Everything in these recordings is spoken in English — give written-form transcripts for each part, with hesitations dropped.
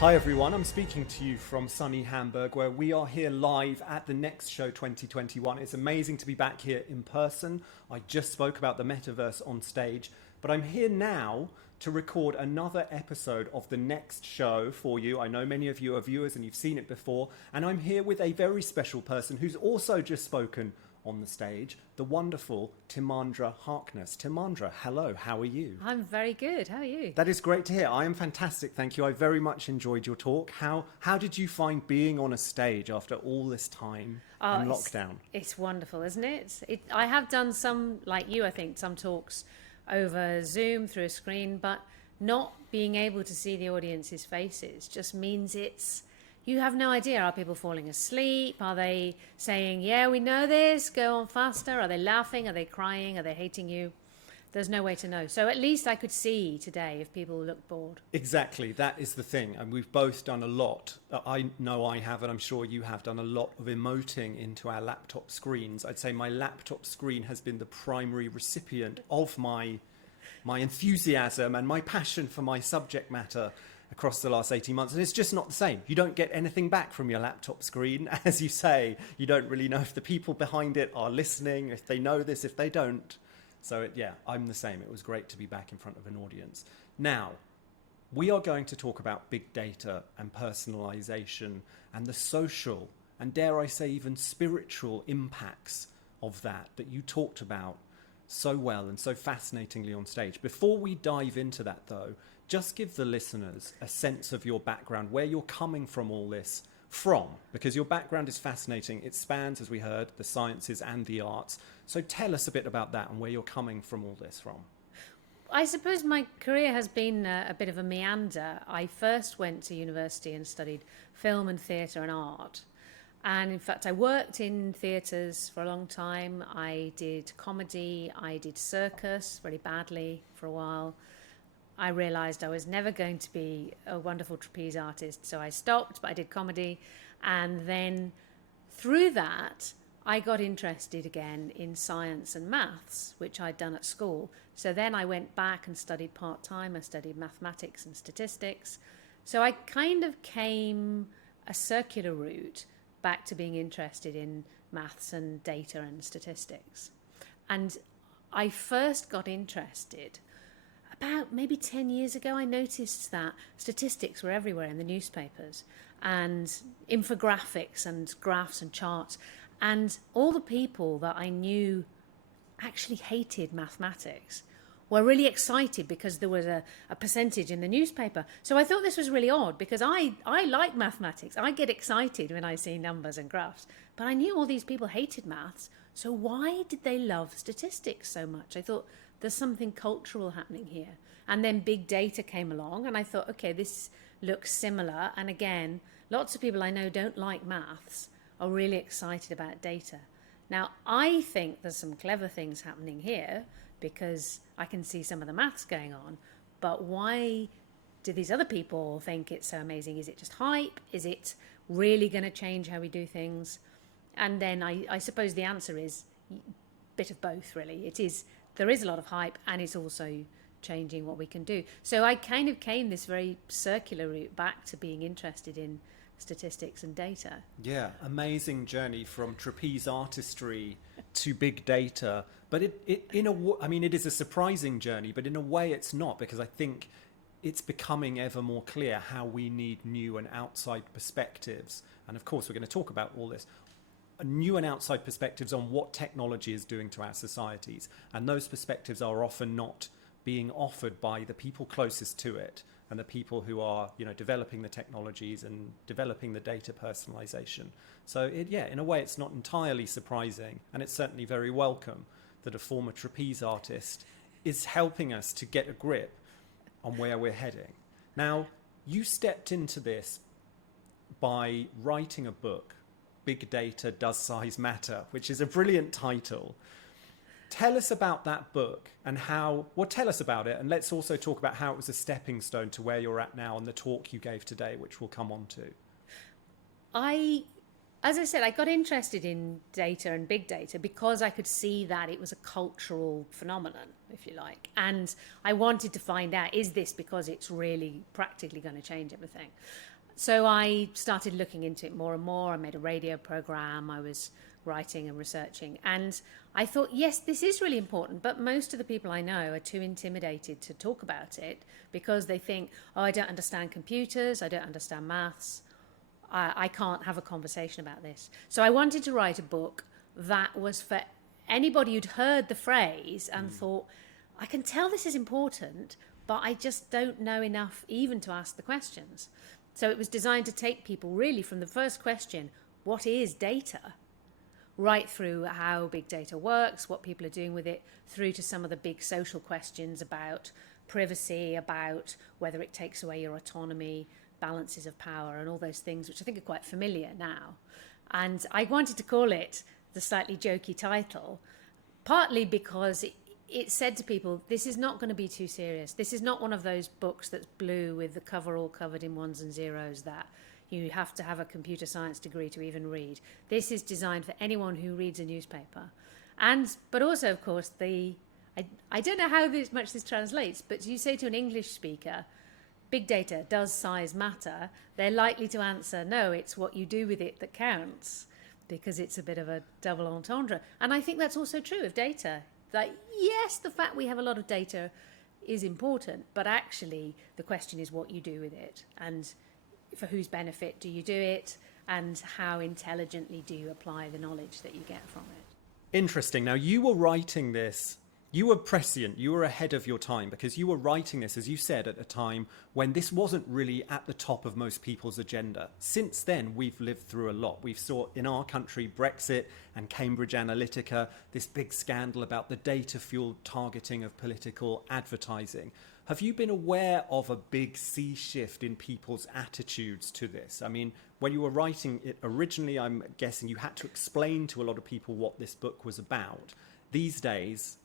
Hi everyone, I'm speaking to you from sunny Hamburg, where we are here live at the Next Show 2021. It's amazing to be back here in person. I just spoke about the metaverse on stage, but I'm here now to record another episode of the Next Show for you. I know many of you are viewers and you've seen it before, and I'm here with a very special person who's also just spoken on the stage, the wonderful Timandra Harkness. Timandra, hello, how are you? I'm very good. How are you? That is great to hear. I am fantastic, thank you. I very much enjoyed your talk. How did you find being on a stage after all this time in lockdown? It's wonderful, isn't it? I have done some, like you, I think, some talks over Zoom through a screen, but not being able to see the audience's faces just means you have no idea. Are people falling asleep? Are they saying, yeah, we know this, go on faster? Are they laughing? Are they crying? Are they hating you? There's no way to know. So at least I could see today if people look bored. Exactly, that is the thing. And we've both done a lot. I know I have, and I'm sure you have done a lot of emoting into our laptop screens. I'd say my laptop screen has been the primary recipient of my enthusiasm and my passion for my subject matter across the last 18 months. And it's just not the same. You don't get anything back from your laptop screen. As you say, you don't really know if the people behind it are listening, if they know this, if they don't. So yeah, I'm the same. It was great to be back in front of an audience. Now, we are going to talk about big data and personalisation and the social and, dare I say, even spiritual impacts of that you talked about so well and so fascinatingly on stage. Before we dive into that, though, just give the listeners a sense of your background, where you're coming from all this from, because your background is fascinating. It spans, as we heard, the sciences and the arts. So tell us a bit about that and where you're coming from all this from. I suppose my career has been a bit of a meander. I first went to university and studied film and theatre and art. And in fact, I worked in theatres for a long time. I did comedy, I did circus very badly for a while. I realised I was never going to be a wonderful trapeze artist, so I stopped, but I did comedy. And then through that, I got interested again in science and maths, which I'd done at school. So then I went back and studied part-time. I studied mathematics and statistics. So I kind of came a circular route back to being interested in maths and data and statistics. And I first got interested about maybe 10 years ago. I noticed that statistics were everywhere in the newspapers and infographics and graphs and charts. And all the people that I knew actually hated mathematics were really excited because there was a percentage in the newspaper. So I thought this was really odd because I like mathematics. I get excited when I see numbers and graphs. But I knew all these people hated maths. So why did they love statistics so much? I thought there's something cultural happening here. And then big data came along and I thought, okay, this looks similar. And again, lots of people I know don't like maths are really excited about data. Now, I think there's some clever things happening here because I can see some of the maths going on. But why do these other people think it's so amazing? Is it just hype? Is it really going to change how we do things? And then I suppose the answer is a bit of both, really. There is a lot of hype and it's also changing what we can do. So I kind of came this very circular route back to being interested in statistics and data. Yeah, amazing journey from trapeze artistry to big data. But it is a surprising journey, but in a way it's not, because I think it's becoming ever more clear how we need new and outside perspectives. And of course, we're going to talk about all this. New and outside perspectives on what technology is doing to our societies. And those perspectives are often not being offered by the people closest to it and the people who are, developing the technologies and developing the data personalization. So in a way, it's not entirely surprising, and it's certainly very welcome that a former trapeze artist is helping us to get a grip on where we're heading. Now, you stepped into this by writing a book, Big Data, Does Size Matter, which is a brilliant title. Tell us about that book and tell us about it, and let's also talk about how it was a stepping stone to where you're at now and the talk you gave today, which we'll come on to. I as I said, I got interested in data and big data because I could see that it was a cultural phenomenon, if you like. And I wanted to find out, is this because it's really practically going to change everything? So I started looking into it more and more. I made a radio program. I was writing and researching. And I thought, yes, this is really important. But most of the people I know are too intimidated to talk about it because they think, oh, I don't understand computers. I don't understand maths. I can't have a conversation about this. So I wanted to write a book that was for anybody who'd heard the phrase and thought, I can tell this is important, but I just don't know enough even to ask the questions. So it was designed to take people really from the first question, what is data? Right through how big data works, what people are doing with it, through to some of the big social questions about privacy, about whether it takes away your autonomy, balances of power and all those things, which I think are quite familiar now. And I wanted to call it the slightly jokey title, partly because it said to people, this is not going to be too serious. This is not one of those books that's blue with the cover all covered in ones and zeros that you have to have a computer science degree to even read. This is designed for anyone who reads a newspaper. But also, of course, I don't know how much this translates, but you say to an English speaker, big data, does size matter? They're likely to answer, no, it's what you do with it that counts, because it's a bit of a double entendre. And I think that's also true of data. Like, yes, the fact we have a lot of data is important, but actually the question is what you do with it, and for whose benefit do you do it, and how intelligently do you apply the knowledge that you get from it. Interesting. Now, you were writing this, you were prescient, you were ahead of your time, because you were writing this, as you said, at a time when this wasn't really at the top of most people's agenda. Since then, we've lived through a lot. We've saw in our country Brexit and Cambridge Analytica, this big scandal about the data-fueled targeting of political advertising. Have you been aware of a big sea shift in people's attitudes to this? I mean, when you were writing it originally, I'm guessing you had to explain to a lot of people what this book was about. These days,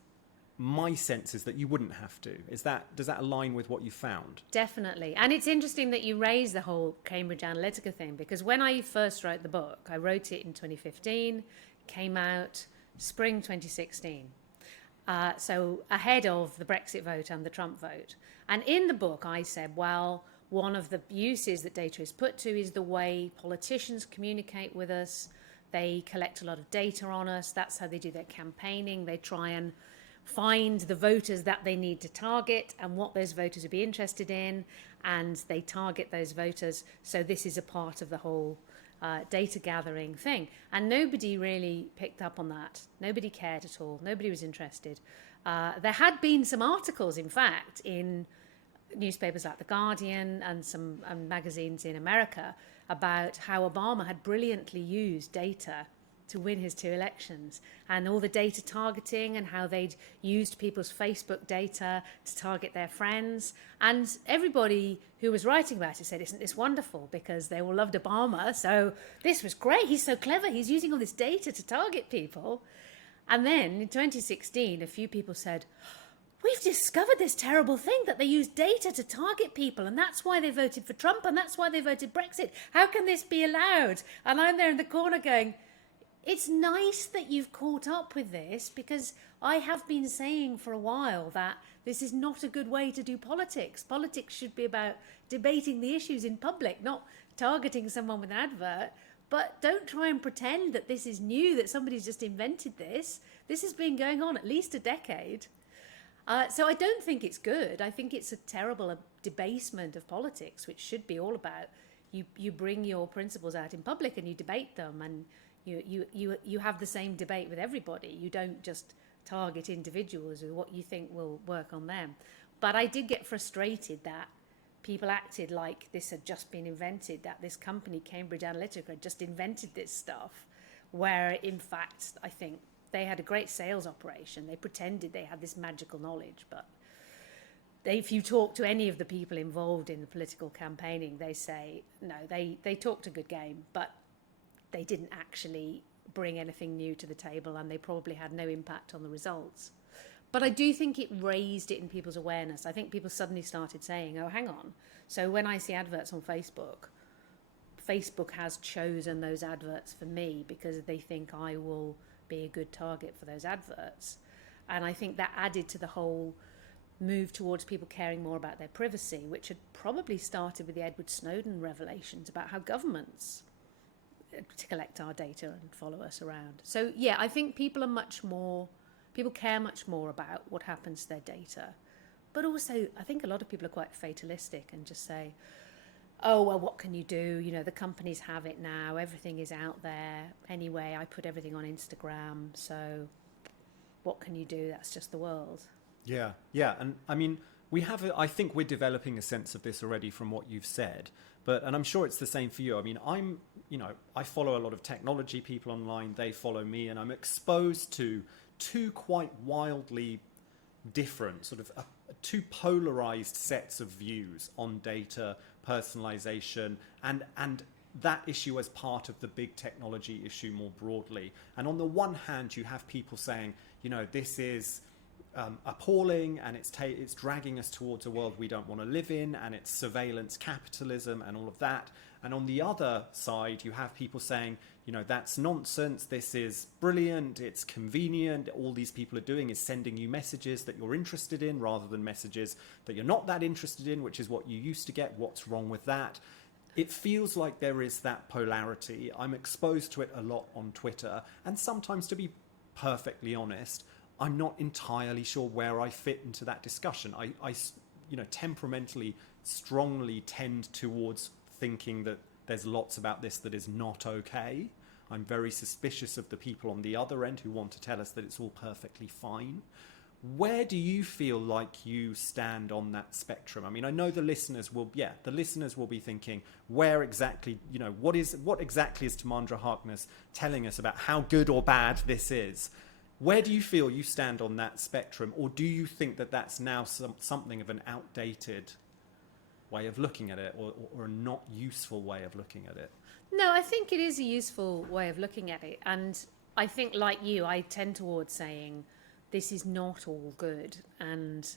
my sense is that you wouldn't have to. Does that align with what you found? Definitely. And it's interesting that you raise the whole Cambridge Analytica thing, because when I first wrote the book, I wrote it in 2015, came out spring 2016. So ahead of the Brexit vote and the Trump vote. And in the book, I said, well, one of the uses that data is put to is the way politicians communicate with us. They collect a lot of data on us. That's how they do their campaigning. They try and find the voters that they need to target and what those voters would be interested in, and they target those voters. So this is a part of the whole data gathering thing. And nobody really picked up on that. Nobody cared at all. Nobody was interested. There had been some articles, in fact, in newspapers like The Guardian and some magazines in America about how Obama had brilliantly used data to win his 2 elections, and all the data targeting and how they'd used people's Facebook data to target their friends. And everybody who was writing about it said, isn't this wonderful? Because they all loved Obama. So this was great. He's so clever. He's using all this data to target people. And then in 2016, a few people said, we've discovered this terrible thing that they use data to target people, and that's why they voted for Trump, and that's why they voted Brexit. How can this be allowed? And I'm there in the corner going, it's nice that you've caught up with this, because I have been saying for a while that this is not a good way to do politics. Politics should be about debating the issues in public, not targeting someone with an advert. But don't try and pretend that this is new, that somebody's just invented this. This has been going on at least a decade. So I don't think it's good. I think it's a terrible debasement of politics, which should be all about you bring your principles out in public and you debate them, and you have the same debate with everybody. You don't just target individuals with what you think will work on them. But I did get frustrated that people acted like this had just been invented, that this company, Cambridge Analytica, had just invented this stuff, where in fact, I think they had a great sales operation. They pretended they had this magical knowledge, but if you talk to any of the people involved in the political campaigning, they say, no, they talked a good game, but they didn't actually bring anything new to the table, and they probably had no impact on the results. But I do think it raised it in people's awareness. I think people suddenly started saying, oh, hang on. So when I see adverts on Facebook Facebook has chosen those adverts for me because they think I will be a good target for those adverts. And I think that added to the whole move towards people caring more about their privacy, which had probably started with the Edward Snowden revelations about how governments to collect our data and follow us around. So yeah, I think people care much more about what happens to their data. But also, I think a lot of people are quite fatalistic and just say, oh, well, what can you do? You know, the companies have it now. Everything is out there. Anyway, I put everything on Instagram. So what can you do? That's just the world. Yeah. And I mean, I think we're developing a sense of this already from what you've said. And I'm sure it's the same for you. I mean, I follow a lot of technology people online. They follow me, and I'm exposed to two quite wildly different, sort of two polarized sets of views on data, personalization, and that issue as part of the big technology issue more broadly. And on the one hand, you have people saying, this is appalling, and it's dragging us towards a world we don't want to live in, and it's surveillance capitalism and all of that. And on the other side, you have people saying, that's nonsense, this is brilliant, it's convenient, all these people are doing is sending you messages that you're interested in rather than messages that you're not that interested in, which is what you used to get. What's wrong with that? It feels like there is that polarity. I'm exposed to it a lot on Twitter, and sometimes, to be perfectly honest, I'm not entirely sure where I fit into that discussion. I temperamentally strongly tend towards thinking that there's lots about this that is not okay. I'm very suspicious of the people on the other end who want to tell us that it's all perfectly fine. Where do you feel like you stand on that spectrum? I mean, I know the listeners will be thinking, where exactly, what exactly is Timandra Harkness telling us about how good or bad this is? Where do you feel you stand on that spectrum? Or do you think that that's now something of an outdated way of looking at it, or a not useful way of looking at it? No, I think it is a useful way of looking at it. And I think, like you, I tend towards saying this is not all good. And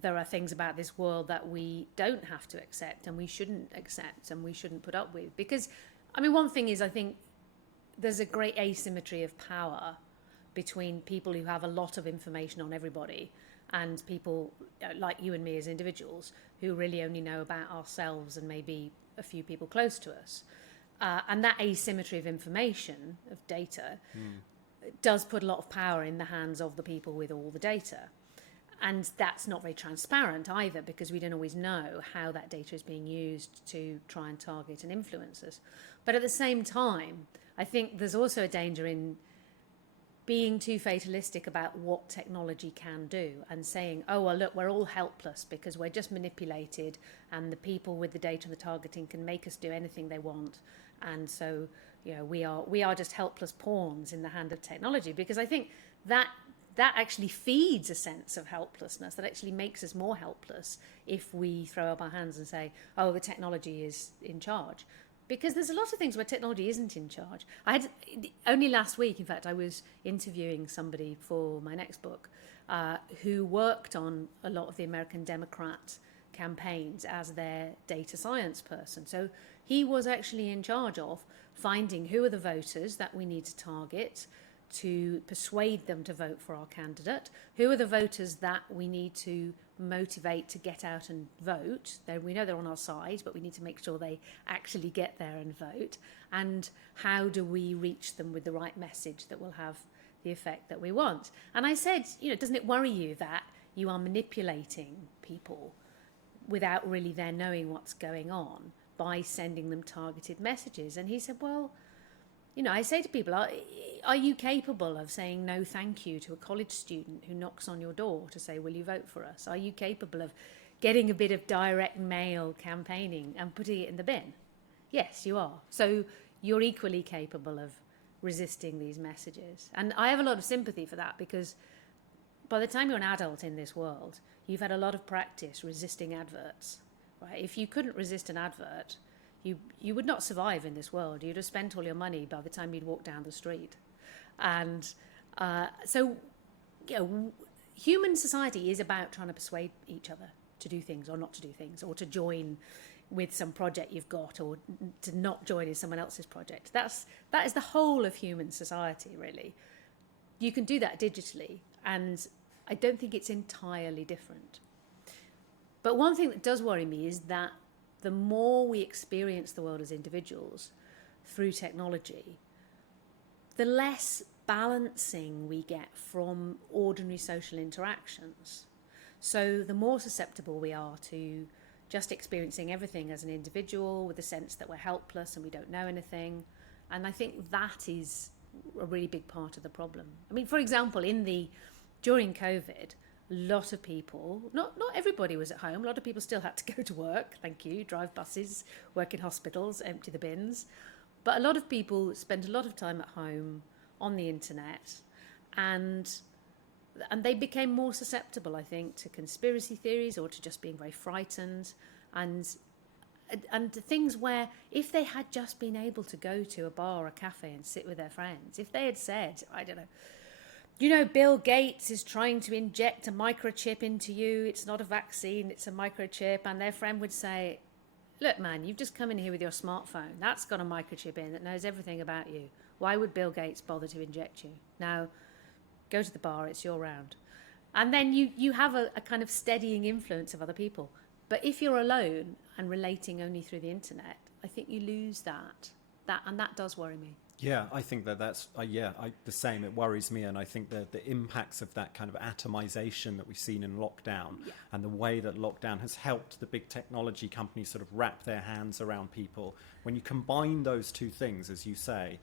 there are things about this world that we don't have to accept, and we shouldn't accept, and we shouldn't put up with. Because, I mean, one thing is, I think there's a great asymmetry of power between people who have a lot of information on everybody and people like you and me as individuals who really only know about ourselves and maybe a few people close to us. And that asymmetry of information, of data, does put a lot of power in the hands of the people with all the data. And that's not very transparent either, because we don't always know how that data is being used to try and target and influence us. But at the same time, I think there's also a danger in being too fatalistic about what technology can do and saying, oh, well, look, we're all helpless because we're just manipulated, and the people with the data and the targeting can make us do anything they want. And so, we are just helpless pawns in the hand of technology, because I think that actually feeds a sense of helplessness, that actually makes us more helpless if we throw up our hands and say, oh, the technology is in charge. Because there's a lot of things where technology isn't in charge. Only last week, in fact, I was interviewing somebody for my next book who worked on a lot of the American Democrat campaigns as their data science person. So he was actually in charge of finding who are the voters that we need to target to persuade them to vote for our candidate, who are the voters that we need to motivate to get out and vote. We know they're on our side, but we need to make sure they actually get there and vote. And how do we reach them with the right message that will have the effect that we want? And I said, doesn't it worry you that you are manipulating people without really their knowing what's going on by sending them targeted messages? And he said, well, I say to people, are you capable of saying no thank you to a college student who knocks on your door to say, will you vote for us? Are you capable of getting a bit of direct mail campaigning and putting it in the bin? Yes, you are. So you're equally capable of resisting these messages. And I have a lot of sympathy for that, because by the time you're an adult in this world, you've had a lot of practice resisting adverts. Right? If you couldn't resist an advert, you would not survive in this world. You'd have spent all your money by the time you'd walk down the street. And so human society is about trying to persuade each other to do things or not to do things, or to join with some project you've got, or to not join in someone else's project. That is the whole of human society, really. You can do that digitally, and I don't think it's entirely different. But one thing that does worry me is that the more we experience the world as individuals through technology, the less balancing we get from ordinary social interactions. So the more susceptible we are to just experiencing everything as an individual, with the sense that we're helpless and we don't know anything. And I think that is a really big part of the problem. I mean, for example, during COVID, a lot of people, not everybody was at home, a lot of people still had to go to work, thank you, drive buses, work in hospitals, empty the bins. But a lot of people spent a lot of time at home on the internet, and they became more susceptible, I think, to conspiracy theories, or to just being very frightened, and things where if they had just been able to go to a bar or a cafe and sit with their friends, if they had said, I don't know, you know, Bill Gates is trying to inject a microchip into you, it's not a vaccine, it's a microchip, and their friend would say, look, man, you've just come in here with your smartphone. That's got a microchip in that knows everything about you. Why would Bill Gates bother to inject you? Now, go to the bar, it's your round. And then you have a kind of steadying influence of other people. But if you're alone and relating only through the internet, I think you lose that. And that does worry me. Yeah, I think that's the same. It worries me, and I think that the impacts of that kind of atomization that we've seen in lockdown, and the way that lockdown has helped the big technology companies sort of wrap their hands around people. When you combine those two things, as you say,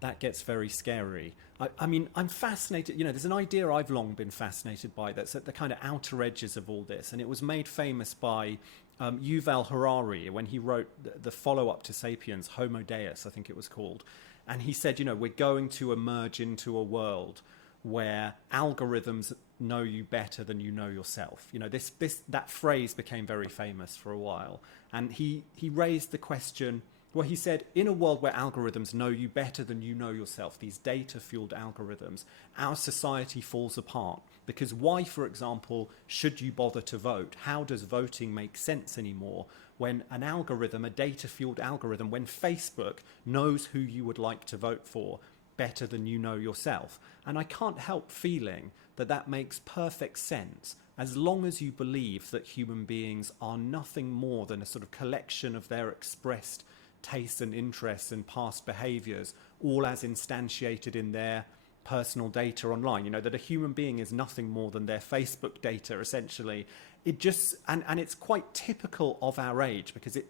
that gets very scary. I mean, I'm fascinated. You know, there's an idea I've long been fascinated by that's at the kind of outer edges of all this, and it was made famous by Yuval Harari when he wrote the follow-up to *Sapiens*, Homo Deus, I think it was called. And he said, you know, we're going to emerge into a world where algorithms know you better than you know yourself. You know, that phrase became very famous for a while. And he raised the question, well, he said, in a world where algorithms know you better than you know yourself, these data-fueled algorithms, our society falls apart. Because why, for example, should you bother to vote? How does voting make sense anymore when an algorithm, a data-fueled algorithm, when Facebook knows who you would like to vote for better than you know yourself? And I can't help feeling that that makes perfect sense as long as you believe that human beings are nothing more than a sort of collection of their expressed tastes and interests and past behaviours, all as instantiated in their personal data online. You know, that a human being is nothing more than their Facebook data, essentially. It just, and it's quite typical of our age, because it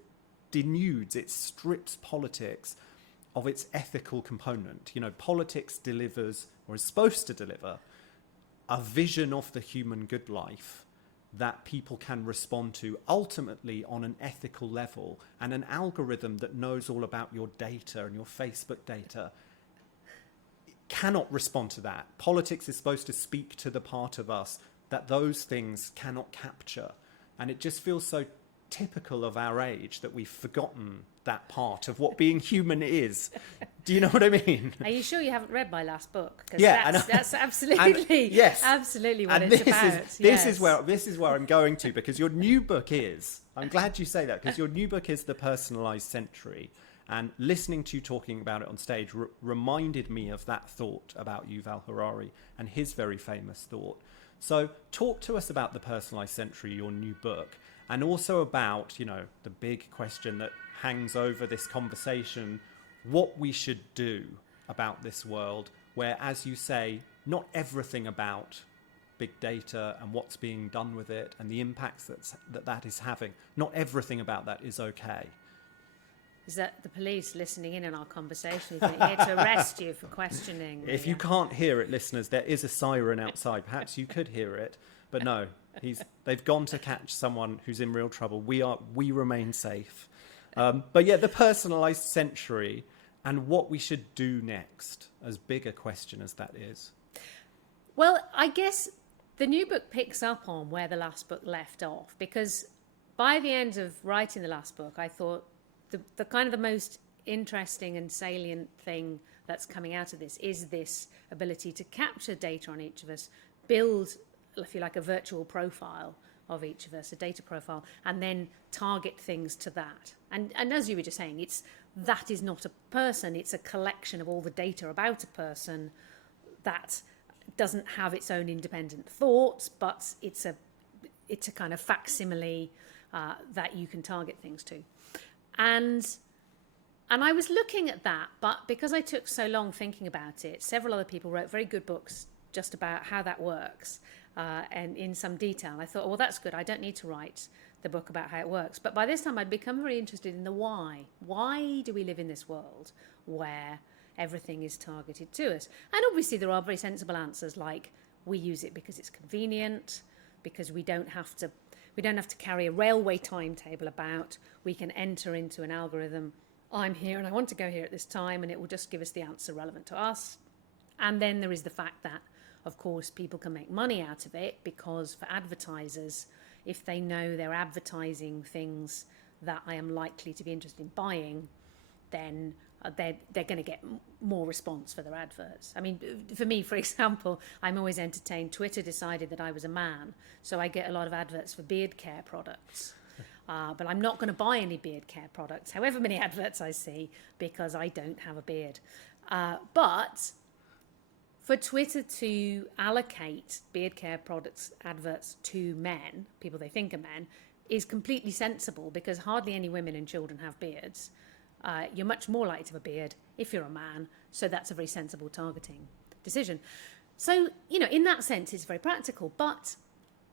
denudes, it strips politics of its ethical component. You know, politics delivers, or is supposed to deliver, a vision of the human good life that people can respond to ultimately on an ethical level, and an algorithm that knows all about your data and your Facebook data cannot respond to that. Politics is supposed to speak to the part of us that those things cannot capture. And it just feels so typical of our age that we've forgotten that part of what being human is. Do you know what I mean? Are you sure you haven't read my last book? Because yeah, that's absolutely, yes, absolutely what and it's this about. This is where I'm going to, because your new book is, I'm glad you say that, because your new book is The Personalised Century. And listening to you talking about it on stage reminded me of that thought about Yuval Harari and his very famous thought. So talk to us about The Personalised Century, your new book, and also about, you know, the big question that hangs over this conversation, what we should do about this world where, as you say, not everything about big data and what's being done with it and the impacts that is having, not everything about that is okay. Is that the police listening in on our conversation? Is here to arrest you for questioning? If you can't hear it, listeners, there is a siren outside. Perhaps you could hear it, but no, they've gone to catch someone who's in real trouble. We remain safe. But yeah, the personalised century and what we should do next, as big a question as that is. Well, I guess the new book picks up on where the last book left off, because by the end of writing the last book, I thought the kind of the most interesting and salient thing that's coming out of this is this ability to capture data on each of us, build, if you like, a virtual profile of each of us, a data profile, and then target things to that. And as you were just saying, that is not a person, it's a collection of all the data about a person that doesn't have its own independent thoughts, but it's a kind of facsimile that you can target things to. And I was looking at that, but because I took so long thinking about it, several other people wrote very good books just about how that works and in some detail. I thought, well, that's good. I don't need to write the book about how it works. But by this time, I'd become very interested in the why. Why do we live in this world where everything is targeted to us? And obviously, there are very sensible answers, like we use it because it's convenient, because we don't have to carry a railway timetable about. We can enter into an algorithm. I'm here and I want to go here at this time, and it will just give us the answer relevant to us. And then there is the fact that, of course, people can make money out of it, because for advertisers, if they know they're advertising things that I am likely to be interested in buying, then they're going to get more response for their adverts. I mean, for me, for example, I'm always entertained. Twitter decided that I was a man, so I get a lot of adverts for beard care products. But I'm not going to buy any beard care products, however many adverts I see, because I don't have a beard. But for Twitter to allocate beard care products adverts to men, people they think are men, is completely sensible, because hardly any women and children have beards. You're much more likely to have a beard if you're a man, so that's a very sensible targeting decision. So, in that sense, it's very practical, but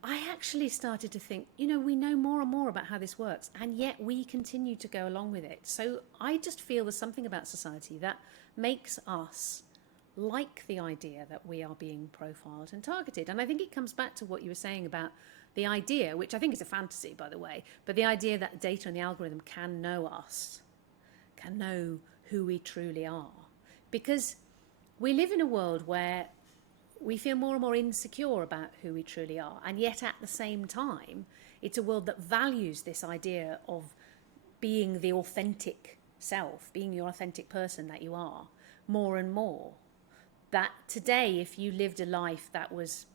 I actually started to think, we know more and more about how this works, and yet we continue to go along with it. So I just feel there's something about society that makes us like the idea that we are being profiled and targeted. And I think it comes back to what you were saying about the idea, which I think is a fantasy, by the way, but the idea that data and the algorithm can know us, can know who we truly are. Because we live in a world where we feel more and more insecure about who we truly are. And yet at the same time, it's a world that values this idea of being the authentic self, being the authentic person that you are, more and more. That today, if you lived a life that was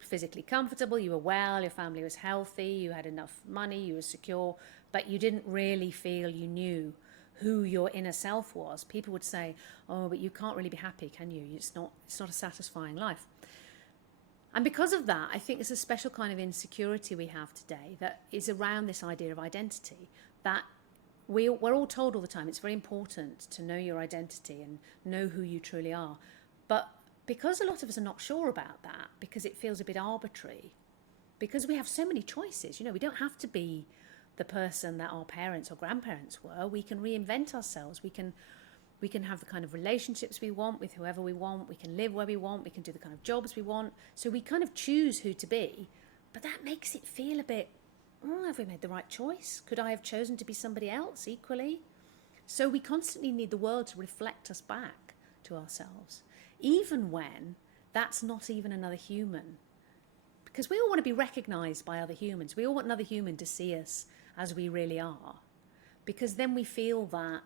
physically comfortable, you were well, your family was healthy, you had enough money, you were secure, but you didn't really feel you knew who your inner self was, people would say, oh, but you can't really be happy, can you? It's not a satisfying life. And because of that, I think there's a special kind of insecurity we have today that is around this idea of identity, that we're all told all the time it's very important to know your identity and know who you truly are. But because a lot of us are not sure about that, because it feels a bit arbitrary, because we have so many choices, we don't have to be the person that our parents or grandparents were. We can reinvent ourselves. We can have the kind of relationships we want with whoever we want. We can live where we want. We can do the kind of jobs we want. So we kind of choose who to be. But that makes it feel a bit, have we made the right choice? Could I have chosen to be somebody else equally? So we constantly need the world to reflect us back to ourselves, even when that's not even another human. Because we all want to be recognised by other humans. We all want another human to see us as we really are, because then we feel that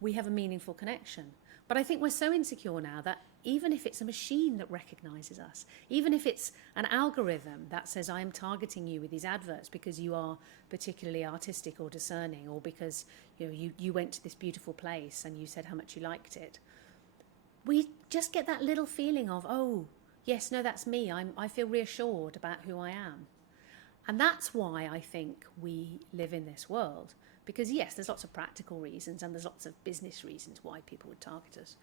we have a meaningful connection. But I think we're so insecure now that even if it's a machine that recognises us, even if it's an algorithm that says I am targeting you with these adverts because you are particularly artistic or discerning, or because you went to this beautiful place and you said how much you liked it, we just get that little feeling of, oh yes, no, that's me. I feel reassured about who I am. And that's why I think we live in this world. Because yes, there's lots of practical reasons and there's lots of business reasons why people would target us.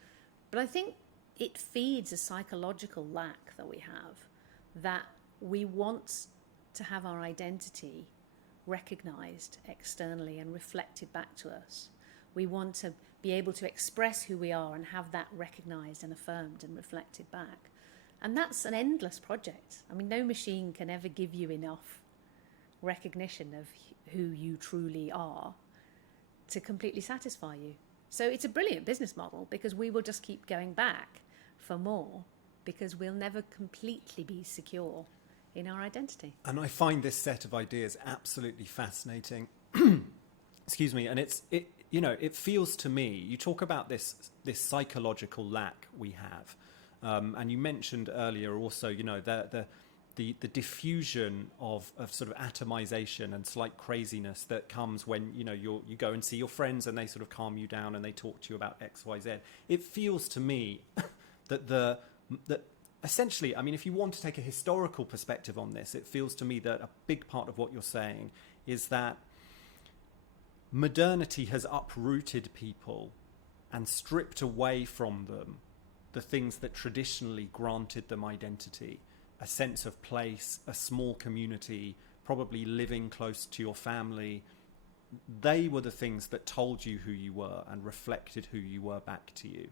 But I think it feeds a psychological lack that we have, that we want to have our identity recognised externally and reflected back to us. We want to be able to express who we are and have that recognised and affirmed and reflected back. And that's an endless project. I mean, no machine can ever give you enough recognition of who you truly are to completely satisfy you. So it's a brilliant business model, because we will just keep going back for more, because we'll never completely be secure in our identity. And I find this set of ideas absolutely fascinating. Excuse me. And it feels to me, you talk about this psychological lack we have. And you mentioned earlier also, the diffusion of sort of atomization and slight craziness that comes when you go and see your friends and they sort of calm you down and they talk to you about X, Y, Z. It feels to me that essentially, I mean, if you want to take a historical perspective on this, it feels to me that a big part of what you're saying is that modernity has uprooted people and stripped away from them the things that traditionally granted them identity. A sense of place, a small community, probably living close to your family. They were the things that told you who you were and reflected who you were back to you.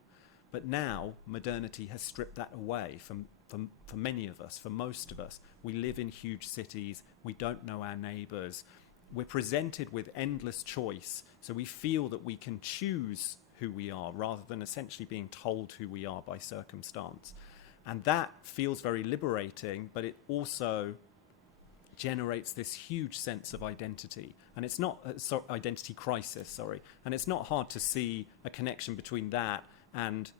But now modernity has stripped that away for many of us, for most of us. We live in huge cities. We don't know our neighbours. We're presented with endless choice. So we feel that we can choose who we are rather than essentially being told who we are by circumstance. And that feels very liberating, but it also generates this huge sense of identity. And it's not identity crisis, sorry. And it's not hard to see a connection between that and,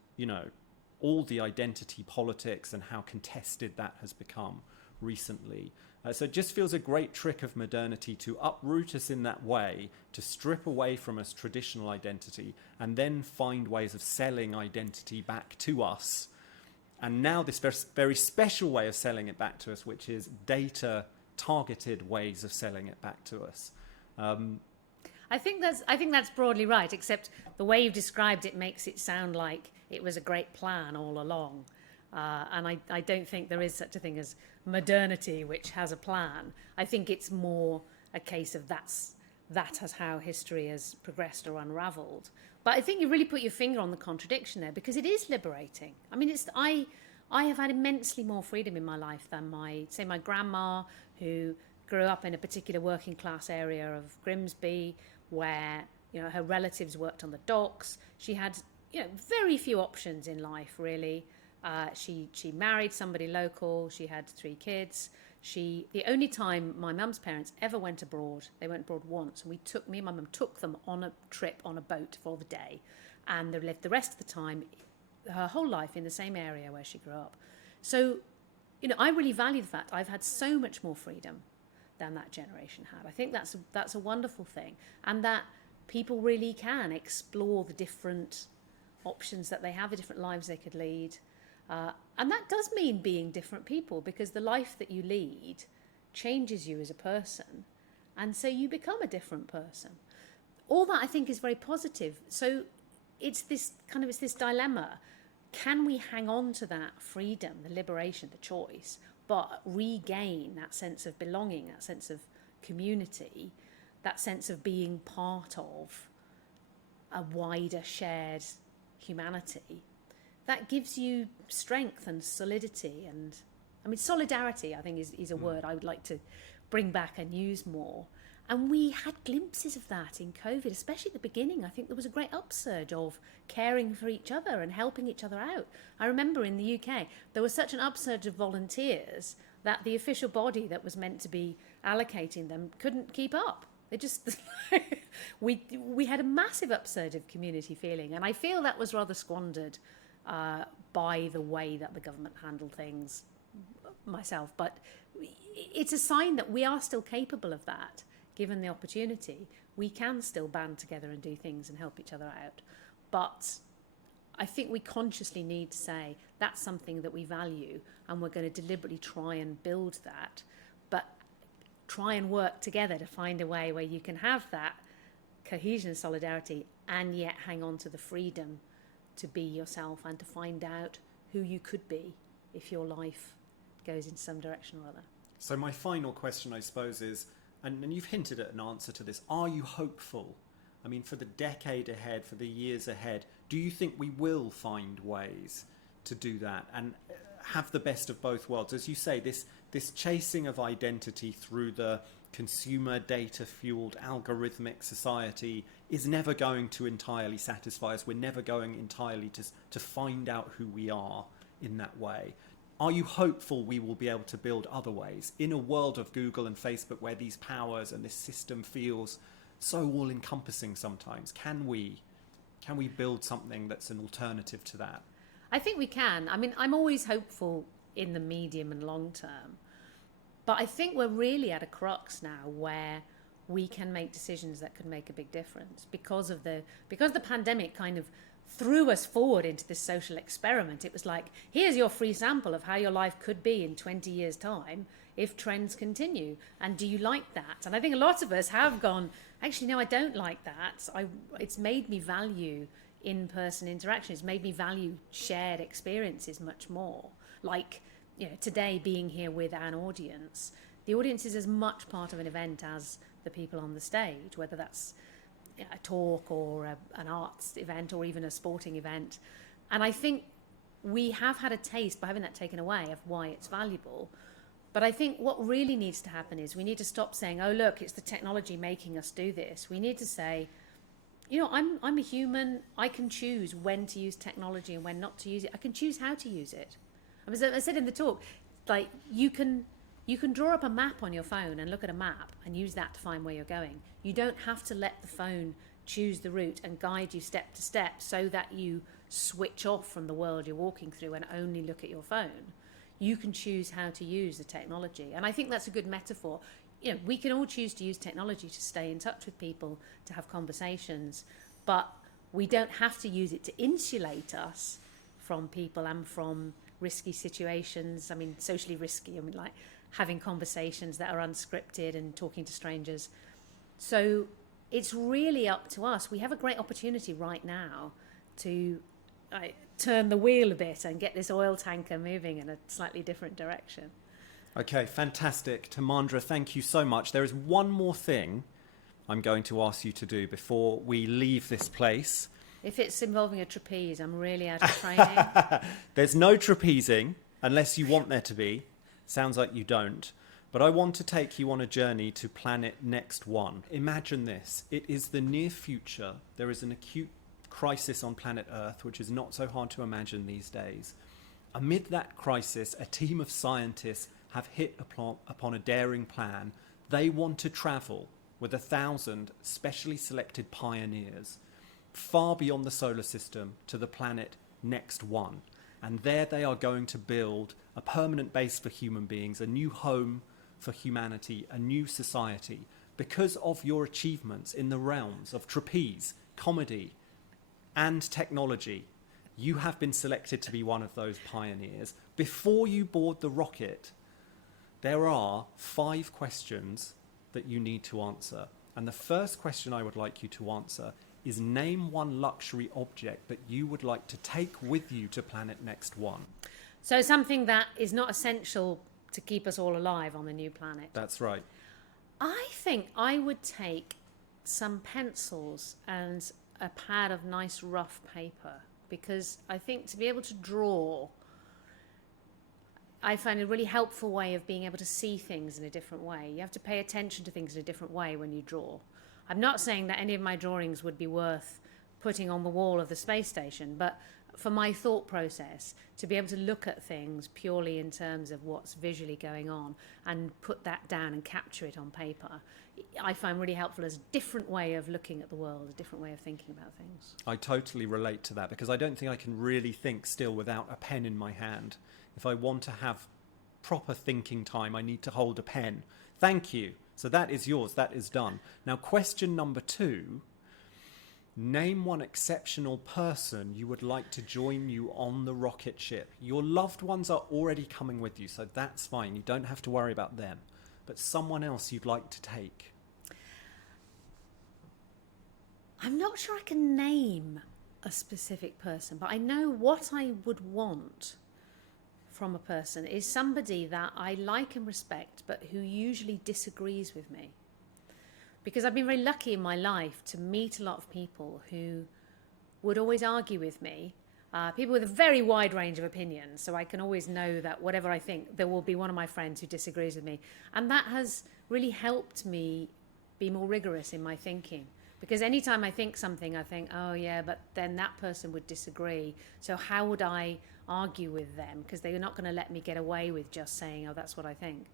all the identity politics and how contested that has become recently. So it just feels a great trick of modernity to uproot us in that way, to strip away from us traditional identity, and then find ways of selling identity back to us. And now this very special way of selling it back to us, which is data-targeted ways of selling it back to us. I think that's broadly right, except the way you've described it makes it sound like it was a great plan all along. And I don't think there is such a thing as modernity which has a plan. I think it's more a case of that is how history has progressed or unravelled. But I think you really put your finger on the contradiction there, because it is liberating. I mean, I have had immensely more freedom in my life than my grandma, who grew up in a particular working class area of Grimsby, where her relatives worked on the docks. She had very few options in life, really. She married somebody local. She had 3 kids. The only time my mum's parents ever went abroad, they went abroad once, and me and my mum took them on a trip on a boat for the day, and they lived the rest of the time, her whole life, in the same area where she grew up. So, I really value the fact I've had so much more freedom than that generation had. I think that's a wonderful thing, and that people really can explore the different options that they have, the different lives they could lead. And that does mean being different people, because the life that you lead changes you as a person, and so you become a different person. All that, I think, is very positive. So it's this dilemma. Can we hang on to that freedom, the liberation, the choice, but regain that sense of belonging, that sense of community, that sense of being part of a wider shared humanity? That gives you strength and solidity. And I mean, solidarity, I think, is a word I would like to bring back and use more. And we had glimpses of that in COVID, especially at the beginning. I think there was a great upsurge of caring for each other and helping each other out. I remember in the UK, there was such an upsurge of volunteers that the official body that was meant to be allocating them couldn't keep up. They just, we had a massive upsurge of community feeling. And I feel that was rather squandered by the way that the government handled things, myself. But it's a sign that we are still capable of that. Given the opportunity, we can still band together and do things and help each other out. But I think we consciously need to say that's something that we value, and we're going to deliberately try and build that, but try and work together to find a way where you can have that cohesion and solidarity and yet hang on to the freedom to be yourself and to find out who you could be if your life goes in some direction or other. So my final question, I suppose, is, and you've hinted at an answer to this, are you hopeful? I mean, for the decade ahead, for the years ahead, do you think we will find ways to do that and have the best of both worlds? As you say, this chasing of identity through the consumer data-fueled algorithmic society is never going to entirely satisfy us. We're never going entirely to find out who we are in that way. Are you hopeful we will be able to build other ways in a world of Google and Facebook where these powers and this system feels so all-encompassing sometimes? Can we build something that's an alternative to that? I think we can. I mean, I'm always hopeful in the medium and long term. But I think we're really at a crux now where we can make decisions that could make a big difference because the pandemic kind of threw us forward into this social experiment. It was like, here's your free sample of how your life could be in 20 years' time if trends continue. And do you like that? And I think a lot of us have gone, actually, no, I don't like that. It's made me value in-person interaction. It's made me value shared experiences much more. Like, today being here with an audience, the audience is as much part of an event as the people on the stage, whether that's a talk or an arts event or even a sporting event. And I think we have had a taste, by having that taken away, of why it's valuable. But I think what really needs to happen is we need to stop saying, oh, look, it's the technology making us do this. We need to say, I'm a human. I can choose when to use technology and when not to use it. I can choose how to use it. I said in the talk, like, you can draw up a map on your phone and look at a map and use that to find where you're going. You don't have to let the phone choose the route and guide you step to step so that you switch off from the world you're walking through and only look at your phone. You can choose how to use the technology. And I think that's a good metaphor. We can all choose to use technology to stay in touch with people, to have conversations, but we don't have to use it to insulate us from people and from risky situations. Socially risky. Like having conversations that are unscripted and talking to strangers. So it's really up to us. We have a great opportunity right now to turn the wheel a bit and get this oil tanker moving in a slightly different direction. Okay, fantastic. Timandra, thank you so much. There is one more thing I'm going to ask you to do before we leave this place. If it's involving a trapeze, I'm really out of training. There's no trapezing, unless you want there to be. Sounds like you don't. But I want to take you on a journey to planet next one. Imagine this. It is the near future. There is an acute crisis on planet Earth, which is not so hard to imagine these days. Amid that crisis, a team of scientists have hit upon a daring plan. They want to travel with 1,000 specially selected pioneers far beyond the solar system to the planet next one. And there they are going to build a permanent base for human beings, a new home for humanity, a new society, because of your achievements in the realms of trapeze, comedy, and technology. You have been selected to be one of those pioneers. Before you board the rocket, there are 5 questions that you need to answer. And the first question I would like you to answer is, name one luxury object that you would like to take with you to planet next one. So something that is not essential to keep us all alive on the new planet. That's right. I think I would take some pencils and a pad of nice rough paper, because I think to be able to draw, I find a really helpful way of being able to see things in a different way. You have to pay attention to things in a different way when you draw. I'm not saying that any of my drawings would be worth putting on the wall of the space station, but for my thought process, to be able to look at things purely in terms of what's visually going on and put that down and capture it on paper, I find really helpful as a different way of looking at the world, a different way of thinking about things. I totally relate to that, because I don't think I can really think still without a pen in my hand. If I want to have proper thinking time, I need to hold a pen. Thank you. So that is yours. That is done. Now, question number 2. Name one exceptional person you would like to join you on the rocket ship. Your loved ones are already coming with you, so that's fine. You don't have to worry about them. But someone else you'd like to take. I'm not sure I can name a specific person, but I know what I would want from a person is somebody that I like and respect, but who usually disagrees with me. Because I've been very lucky in my life to meet a lot of people who would always argue with me, people with a very wide range of opinions, so I can always know that whatever I think, there will be one of my friends who disagrees with me. And that has really helped me be more rigorous in my thinking. Because anytime I think something, I think, oh yeah, but then that person would disagree. So how would I argue with them? Because they're not going to let me get away with just saying, oh, that's what I think.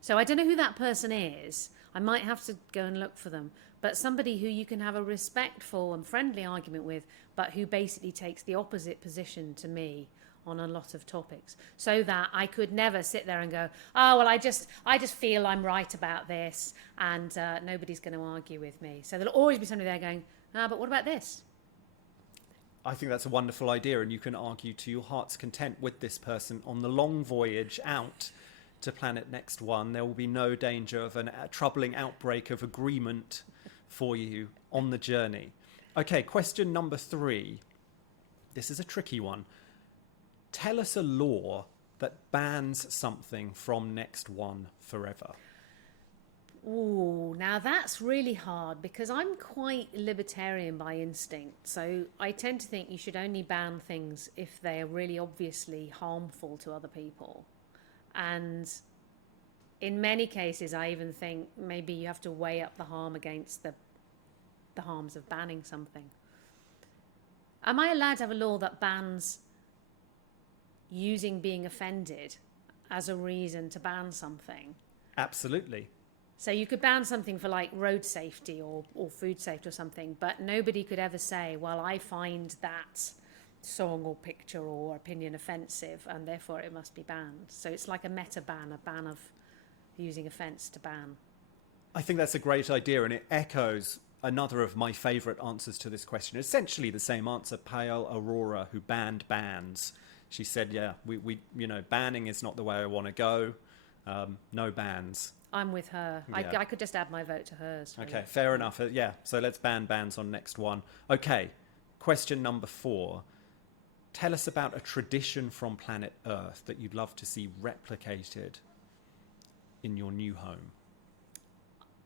So I don't know who that person is. I might have to go and look for them. But somebody who you can have a respectful and friendly argument with, but who basically takes the opposite position to me on a lot of topics, so that I could never sit there and go, oh, well, I just feel I'm right about this, and nobody's going to argue with me. So there'll always be somebody there going, but what about this? I think that's a wonderful idea, and you can argue to your heart's content with this person on the long voyage out to Planet Next One. There will be no danger of a troubling outbreak of agreement for you on the journey. Okay, question number 3. This is a tricky one. Tell us a law that bans something from Next One forever. Ooh, now that's really hard, because I'm quite libertarian by instinct. So I tend to think you should only ban things if they are really obviously harmful to other people. And in many cases, I even think maybe you have to weigh up the harm against the harms of banning something. Am I allowed to have a law that bans using being offended as a reason to ban something? Absolutely. So you could ban something for like road safety or food safety or something, but nobody could ever say, well, I find that song or picture or opinion offensive and therefore it must be banned. So it's like a meta ban, a ban of using offence to ban. I think that's a great idea, and it echoes another of my favourite answers to this question. Essentially the same answer. Pale Aurora, who banned bans, she said, yeah, we banning is not the way I want to go. No bans. I'm with her. Yeah. I could just add my vote to hers. Really. Okay, fair enough. Yeah, so let's ban bans on Next One. Okay, question number 4. Tell us about a tradition from planet Earth that you'd love to see replicated in your new home.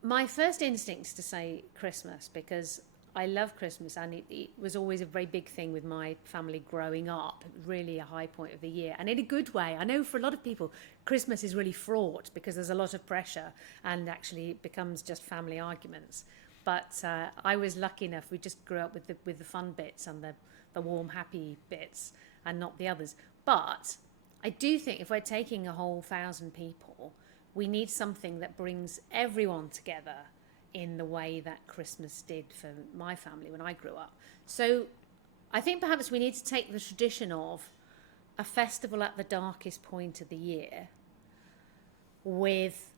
My first instinct is to say Christmas, because I love Christmas, and it was always a very big thing with my family growing up, really a high point of the year, and in a good way. I know for a lot of people, Christmas is really fraught because there's a lot of pressure and actually it becomes just family arguments. But I was lucky enough, we just grew up with the fun bits and the warm, happy bits and not the others. But I do think if we're taking a whole 1,000 people, we need something that brings everyone together in the way that Christmas did for my family when I grew up. So I think perhaps we need to take the tradition of a festival at the darkest point of the year with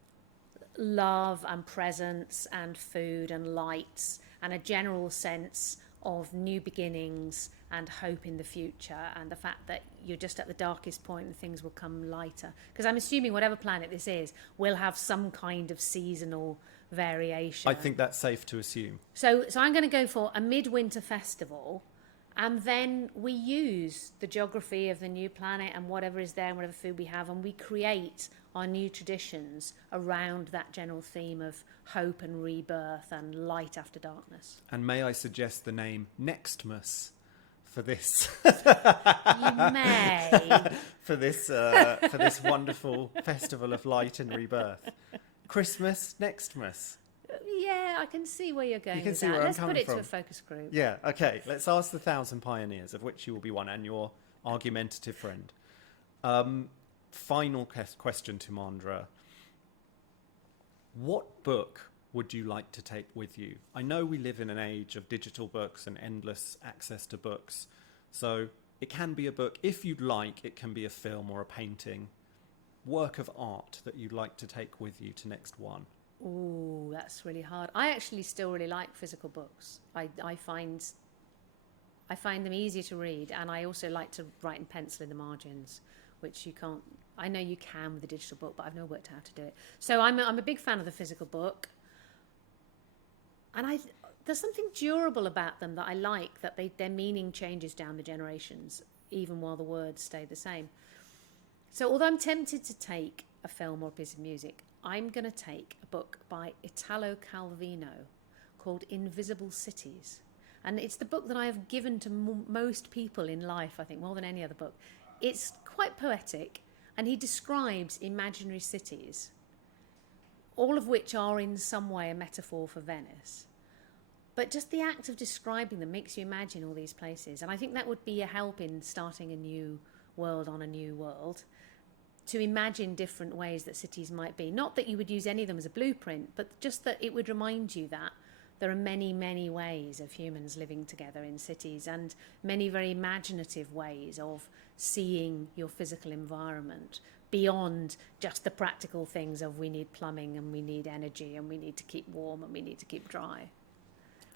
love and presents and food and lights and a general sense of new beginnings and hope in the future, and the fact that you're just at the darkest point and things will come lighter. Because I'm assuming whatever planet this is will have some kind of seasonal variation. I think that's safe to assume. So I'm going to go for a midwinter festival, and then we use the geography of the new planet and whatever is there and whatever food we have, and we create our new traditions around that general theme of hope and rebirth and light after darkness. And may I suggest the name Nextmas for this? You may. for this wonderful festival of light and rebirth. Christmas, Nextmas. Yeah, I can see where you're going. You can with see that. where I'm Let's coming put it from. to a focus group. Yeah, okay. Let's ask the 1,000 pioneers, of which you will be one, and your argumentative friend. Final question, Timandra. What book would you like to take with you? I know we live in an age of digital books and endless access to books. So it can be a book. If you'd like, it can be a film or a painting. Work of art that you'd like to take with you to Next One. Ooh, that's really hard. I actually still really like physical books. I find them easier to read, and I also like to write in pencil in the margins, which you can't. I know you can with a digital book, but I've never worked out how to do it. So I'm a big fan of the physical book, and there's something durable about them that I like, that their meaning changes down the generations, even while the words stay the same. So although I'm tempted to take a film or a piece of music, I'm going to take a book by Italo Calvino called Invisible Cities. And it's the book that I have given to most people in life, I think, more than any other book. It's quite poetic, and he describes imaginary cities, all of which are in some way a metaphor for Venice. But just the act of describing them makes you imagine all these places. And I think that would be a help in starting a new world on a new world, to imagine different ways that cities might be. Not that you would use any of them as a blueprint, but just that it would remind you that there are many, many ways of humans living together in cities, and many very imaginative ways of seeing your physical environment beyond just the practical things of we need plumbing and we need energy and we need to keep warm and we need to keep dry.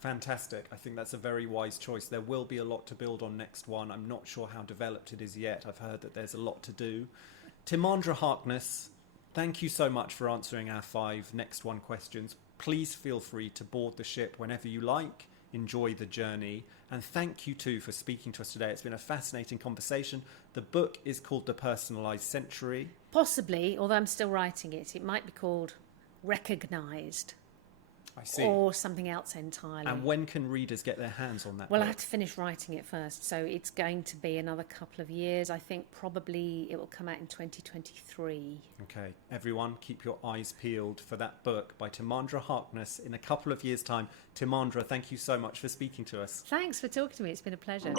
Fantastic. I think that's a very wise choice. There will be a lot to build on next one. I'm not sure how developed it is yet. I've heard that there's a lot to do. Timandra Harkness, thank you so much for answering our 5 next one questions. Please feel free to board the ship whenever you like. Enjoy the journey. And thank you too for speaking to us today. It's been a fascinating conversation. The book is called The Personalised Century. Possibly, although I'm still writing it, it might be called Recognised. I see. Or something else entirely. And when can readers get their hands on that Well, book? I have to finish writing it first, so it's going to be another couple of years. I think probably it will come out in 2023. Okay, everyone, keep your eyes peeled for that book by Timandra Harkness in a couple of years' time. Timandra, thank you so much for speaking to us. Thanks for talking to me. It's been a pleasure.